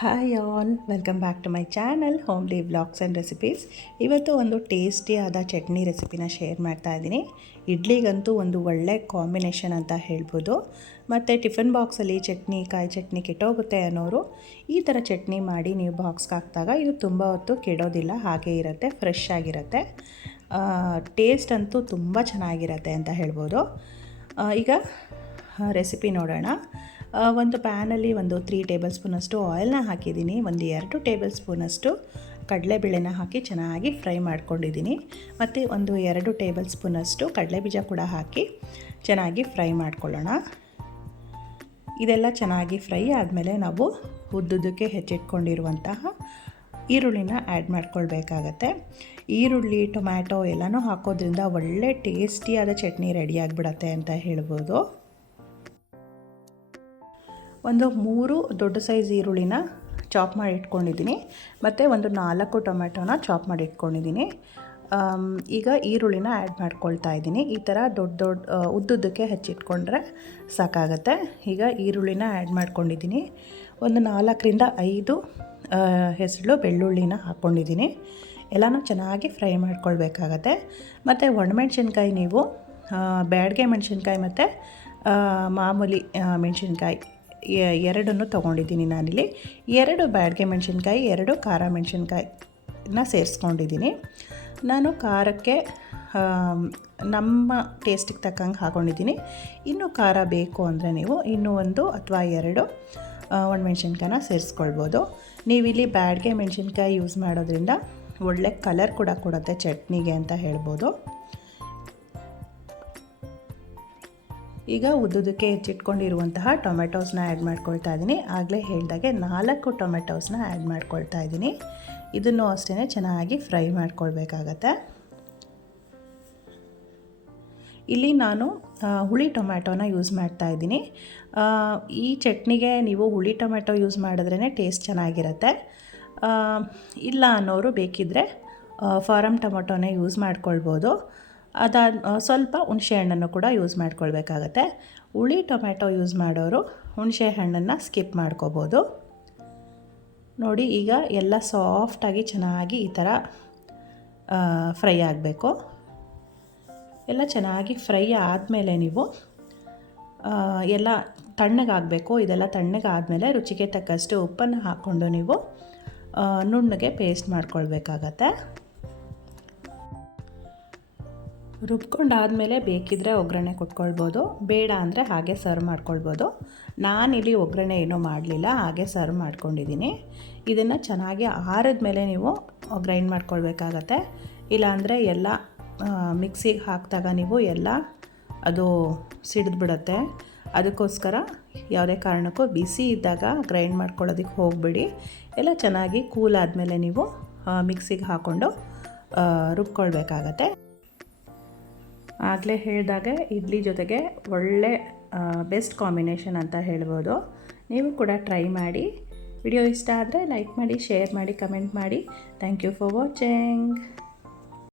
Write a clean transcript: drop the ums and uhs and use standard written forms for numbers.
Hi all, welcome back to my channel homely vlogs and recipes. ಇವತ್ತು ಒಂದು ಟೇಸ್ಟಿಯಾದ ಚಟ್ನಿ ರೆಸಿಪಿನ share ಮಾಡ್ತಾ ಇದ್ದೀನಿ. ಇಡ್ಲಿಗಂತೂ ಒಂದು ಒಳ್ಳೆ ಕಾಂಬಿನೇಷನ್ ಅಂತ ಹೇಳ್ಬೋದು. ಮತ್ತು ಟಿಫಿನ್ ಬಾಕ್ಸಲ್ಲಿ ಕಾಯಿ ಚಟ್ನಿ ಕೆಟ್ಟೋಗುತ್ತೆ ಅನ್ನೋರು ಈ ಥರ ಚಟ್ನಿ ಮಾಡಿ ನೀವು ಬಾಕ್ಸ್ಗೆ ಹಾಕಿದಾಗ ಇದು ತುಂಬ ಹೊತ್ತು ಕೆಡೋದಿಲ್ಲ, ಹಾಗೇ ಇರುತ್ತೆ, ಫ್ರೆಶ್ ಆಗಿರುತ್ತೆ. ಟೇಸ್ಟ್ ಅಂತೂ ತುಂಬ ಚೆನ್ನಾಗಿರುತ್ತೆ ಅಂತ ಹೇಳ್ಬೋದು. ಈಗ ರೆಸಿಪಿ ನೋಡೋಣ. ಒಂದು ಪ್ಯಾನಲ್ಲಿ ಒಂದು 3 ಟೇಬಲ್ ಸ್ಪೂನಷ್ಟು ಆಯಿಲ್ನ ಹಾಕಿದ್ದೀನಿ. ಒಂದು 2 ಟೇಬಲ್ ಸ್ಪೂನಷ್ಟು ಕಡಲೆಬೇಳೆನ ಹಾಕಿ ಚೆನ್ನಾಗಿ ಫ್ರೈ ಮಾಡ್ಕೊಂಡಿದ್ದೀನಿ. ಮತ್ತು ಒಂದು 2 ಟೇಬಲ್ ಸ್ಪೂನಷ್ಟು ಕಡಲೆಬೀಜ ಕೂಡ ಹಾಕಿ ಚೆನ್ನಾಗಿ ಫ್ರೈ ಮಾಡ್ಕೊಳ್ಳೋಣ. ಇದೆಲ್ಲ ಚೆನ್ನಾಗಿ ಫ್ರೈ ಆದಮೇಲೆ ನಾವು ಉದ್ದುದಕ್ಕೆ ಹೆಚ್ಚಿಟ್ಕೊಂಡಿರುವಂತಹ ಈರುಳ್ಳಿನ ಆ್ಯಡ್ ಮಾಡ್ಕೊಳ್ಬೇಕಾಗತ್ತೆ. ಈರುಳ್ಳಿ, ಟೊಮ್ಯಾಟೊ ಎಲ್ಲನೂ ಹಾಕೋದ್ರಿಂದ ಒಳ್ಳೆ ಟೇಸ್ಟಿಯಾದ ಚಟ್ನಿ ರೆಡಿಯಾಗಿಬಿಡತ್ತೆ ಅಂತ ಹೇಳ್ಬೋದು. ಒಂದು 3 ದೊಡ್ಡ ಸೈಜ್ ಈರುಳ್ಳಿನ ಚಾಪ್ ಮಾಡಿ ಇಟ್ಕೊಂಡಿದ್ದೀನಿ. ಮತ್ತು ಒಂದು 4 ಟೊಮೆಟೊನ ಚಾಪ್ ಮಾಡಿ ಇಟ್ಕೊಂಡಿದ್ದೀನಿ. ಈಗ ಈರುಳ್ಳಿನ ಆ್ಯಡ್ ಮಾಡ್ಕೊಳ್ತಾ ಇದ್ದೀನಿ. ಈ ಥರ ದೊಡ್ಡ ಉದ್ದುದ್ದಕ್ಕೆ ಹೆಚ್ಚಿಟ್ಕೊಂಡ್ರೆ ಸಾಕಾಗತ್ತೆ. ಈಗ ಈರುಳ್ಳಿನ ಆ್ಯಡ್ ಮಾಡ್ಕೊಂಡಿದ್ದೀನಿ. ಒಂದು 4ರಿಂದ 5 ಹೆಸರು ಬೆಳ್ಳುಳ್ಳಿನ ಹಾಕ್ಕೊಂಡಿದ್ದೀನಿ. ಎಲ್ಲನೂ ಚೆನ್ನಾಗಿ ಫ್ರೈ ಮಾಡ್ಕೊಳ್ಬೇಕಾಗತ್ತೆ. ಮತ್ತು ಒಣಮೆಣ್ಸಿನ್ಕಾಯಿ, ನೀವು ಬ್ಯಾಡಗೆ ಮೆಣಸಿನ್ಕಾಯಿ ಮತ್ತು ಮಾಮೂಲಿ ಮೆಣಸಿನ್ಕಾಯಿ ಎರಡನ್ನು ತೊಗೊಂಡಿದ್ದೀನಿ. ನಾನಿಲ್ಲಿ 2 ಬ್ಯಾಡಗೆ ಮೆಣಸಿನ್ಕಾಯಿ, 2 ಖಾರ ಮೆಣಸಿನ್ಕಾಯಿನ ಸೇರಿಸ್ಕೊಂಡಿದ್ದೀನಿ. ನಾನು ಖಾರಕ್ಕೆ ನಮ್ಮ ಟೇಸ್ಟಿಗೆ ತಕ್ಕಂಗೆ ಹಾಕ್ಕೊಂಡಿದ್ದೀನಿ. ಇನ್ನೂ ಖಾರ ಬೇಕು ಅಂದರೆ ನೀವು ಇನ್ನೂ 1 ಅಥವಾ 2 ಒಣಮೆಣ್ಸಿನ್ಕಾಯಿನ ಸೇರಿಸ್ಕೊಳ್ಬೋದು. ನೀವಿಲ್ಲಿ ಬ್ಯಾಡಗೆ ಮೆಣಸಿನ್ಕಾಯಿ ಯೂಸ್ ಮಾಡೋದ್ರಿಂದ ಒಳ್ಳೆ ಕಲರ್ ಕೂಡ ಕೊಡುತ್ತೆ ಚಟ್ನಿಗೆ ಅಂತ ಹೇಳ್ಬೋದು. ಈಗ ಉದ್ದುದಕ್ಕೆ ಹೆಚ್ಚಿಟ್ಕೊಂಡಿರುವಂತಹ ಟೊಮೆಟೋಸ್ನ ಆ್ಯಡ್ ಮಾಡ್ಕೊಳ್ತಾ ಇದ್ದೀನಿ. ಆಗಲೇ ಹೇಳಿದಾಗೆ 4 ಟೊಮೆಟೋಸ್ನ ಆ್ಯಡ್ ಮಾಡ್ಕೊಳ್ತಾ ಇದ್ದೀನಿ. ಇದನ್ನು ಅಷ್ಟೇ ಚೆನ್ನಾಗಿ ಫ್ರೈ ಮಾಡ್ಕೊಳ್ಬೇಕಾಗತ್ತೆ. ಇಲ್ಲಿ ನಾನು ಹುಳಿ ಟೊಮ್ಯಾಟೋನ ಯೂಸ್ ಮಾಡ್ತಾ ಇದ್ದೀನಿ. ಈ ಚಟ್ನಿಗೆ ನೀವು ಹುಳಿ ಟೊಮೆಟೊ ಯೂಸ್ ಮಾಡಿದ್ರೇ ಟೇಸ್ಟ್ ಚೆನ್ನಾಗಿರುತ್ತೆ. ಇಲ್ಲ ಅನ್ನೋರು ಬೇಕಿದ್ದರೆ ಫಾರಮ್ ಟೊಮೆಟೊನೇ ಯೂಸ್ ಮಾಡ್ಕೊಳ್ಬೋದು. ಸ್ವಲ್ಪ ಹುಣಸೆ ಹಣ್ಣನ್ನು ಕೂಡ ಯೂಸ್ ಮಾಡ್ಕೊಳ್ಬೇಕಾಗತ್ತೆ. ಹುಳಿ ಟೊಮೆಟೊ ಯೂಸ್ ಮಾಡೋರು ಹುಣಸೆ ಹಣ್ಣನ್ನು ಸ್ಕಿಪ್ ಮಾಡ್ಕೋಬೋದು. ನೋಡಿ, ಈಗ ಎಲ್ಲ ಸಾಫ್ಟಾಗಿ ಚೆನ್ನಾಗಿ ಈ ಥರ ಫ್ರೈ ಆಗಬೇಕು. ಎಲ್ಲ ಚೆನ್ನಾಗಿ ಫ್ರೈ ಆದಮೇಲೆ ನೀವು ಎಲ್ಲ ತಣ್ಣಗಾಗಬೇಕು. ಇದೆಲ್ಲ ತಣ್ಣಗಾದಮೇಲೆ ರುಚಿಗೆ ತಕ್ಕಷ್ಟು ಉಪ್ಪನ್ನು ಹಾಕ್ಕೊಂಡು ನೀವು ನುಣ್ಣಗೆ ಪೇಸ್ಟ್ ಮಾಡ್ಕೊಳ್ಬೇಕಾಗತ್ತೆ. ರುಬ್ಕೊಂಡಾದಮೇಲೆ ಬೇಕಿದ್ದರೆ ಒಗ್ಗರಣೆ ಕೊಟ್ಕೊಳ್ಬೋದು, ಬೇಡ ಅಂದರೆ ಹಾಗೆ ಸರ್ವ್ ಮಾಡ್ಕೊಳ್ಬೋದು. ನಾನಿಲ್ಲಿ ಒಗ್ಗರಣೆ ಏನೂ ಮಾಡಲಿಲ್ಲ, ಹಾಗೆ ಸರ್ವ್ ಮಾಡ್ಕೊಂಡಿದ್ದೀನಿ. ಇದನ್ನು ಚೆನ್ನಾಗಿ ಆರಿದ ಮೇಲೆ ನೀವು ಗ್ರೈಂಡ್ ಮಾಡ್ಕೊಳ್ಬೇಕಾಗತ್ತೆ. ಇಲ್ಲಾಂದರೆ ಎಲ್ಲ ಮಿಕ್ಸಿಗೆ ಹಾಕಿದಾಗ ನೀವು ಎಲ್ಲ ಅದು ಸಿಡಿದ್ಬಿಡುತ್ತೆ. ಅದಕ್ಕೋಸ್ಕರ ಯಾವುದೇ ಕಾರಣಕ್ಕೂ ಬಿಸಿ ಇದ್ದಾಗ ಗ್ರೈಂಡ್ ಮಾಡ್ಕೊಳ್ಳೋದಕ್ಕೆ ಹೋಗಬೇಡಿ. ಎಲ್ಲ ಚೆನ್ನಾಗಿ ಕೂಲ್ ಆದಮೇಲೆ ನೀವು ಮಿಕ್ಸಿಗೆ ಹಾಕ್ಕೊಂಡು ರುಬ್ಕೊಳ್ಬೇಕಾಗತ್ತೆ. ಆಗಲೇ ಹೇಳಿದಾಗೆ ಇಡ್ಲಿ ಜೊತೆಗೆ ಒಳ್ಳೆ ಬೆಸ್ಟ್ ಕಾಂಬಿನೇಷನ್ ಅಂತ ಹೇಳ್ಬೋದು. ನೀವು ಕೂಡ ಟ್ರೈ ಮಾಡಿ. ವಿಡಿಯೋ ಇಷ್ಟ ಆದರೆ ಲೈಕ್ ಮಾಡಿ, ಶೇರ್ ಮಾಡಿ, ಕಮೆಂಟ್ ಮಾಡಿ. Thank you for watching.